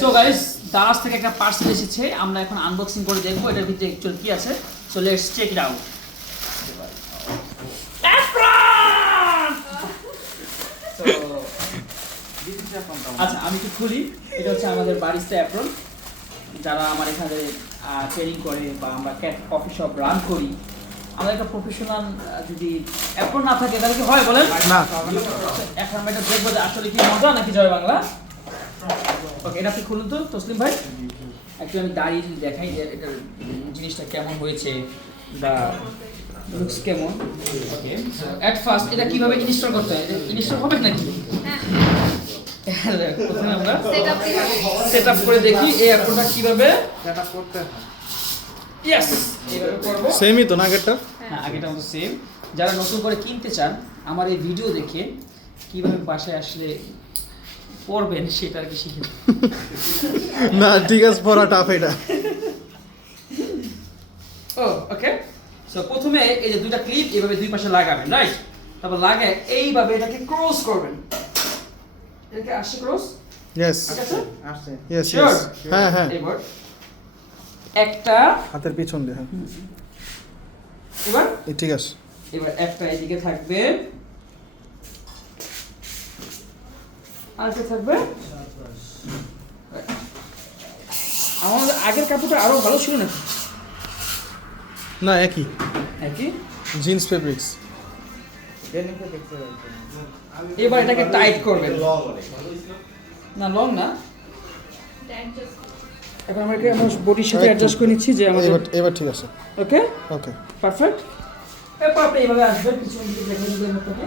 So guys Daraz থেকে একটা parcel এসেছে আমরা এখন আনবক্সিং করে দেখব এটার ভিতরে অ্যাকচুয়ালি কি আছে। So let's check it out আচ্ছা আমি একটু খুলি। এটা হচ্ছে আমাদের বারিস্তা অ্যাপ্রন যারা আমার এখানে ট্রেনিং করে বা আমরা ক্যাট কফি শপ রান করি আমাদের একটা প্রফেশনাল যদি অ্যাপ্রন না থাকে তাহলে কি হয় বলেন? না। এখন আমরা এটা দেখব যে আসলে কি মজা নাকি জয় বাংলা। ওকে এটা আপনি খুলুন তো তসলিম ভাই। আমি দাঁড়িয়ে যদি দেখাই যে এটার জিনিসটা কেমন হয়েছে বা লুকস কেমন। ওকে অ্যাট ফার্স্ট এটা কীভাবে ইনস্টল করতে হয়? ইনস্টল হবে নাকি? প্রথমে আমরা সেট আপ করে দেখি এই অ্যাপটা কীভাবে ইয়েস এইভাবে করব। সেমই তো না আগেরটা? হ্যাঁ মতো সেম যারা নতুন করে কিনতে চান আমার এই ভিডিও দেখে কীভাবে বাসায় আসলে পড়বেন সেটা আর কি শিখে না ঠিক আছে পড়া টাফ এটা। ও ওকে সো প্রথমে এই যে দুইটা ক্লিপ এইভাবে দুই পাশে লাগাবেন রাইট তারপর লাগায় এইভাবে এটাকে ক্রস করবেন। এটাকে আসছে ক্রস ইয়েস আছে? ইয়েস ইয়েস হ্যাঁ হ্যাঁ। এবার একটা হাতের পিছন দিয়ে। হ্যাঁ এবার ঠিক আছে। এবার একটা এদিকে থাকবে। আরেকটা থাকবে। আমাদের আগের কাপড়টা আরও ভালো ছিল না না একই। নাকি জিন্স ফেব্রিক্স। এবার এটাকে টাইট করবেন। না লং না। এখন আমরা আমার বডির সাথে অ্যাডজাস্ট করে নিচ্ছি যে আমাদের এবার এবার ঠিক আছে। ওকে ওকে পারফেক্ট এরপর আপনি এইভাবে আসবেন পিছন দিকে দেখে নিবেন আপনাকে।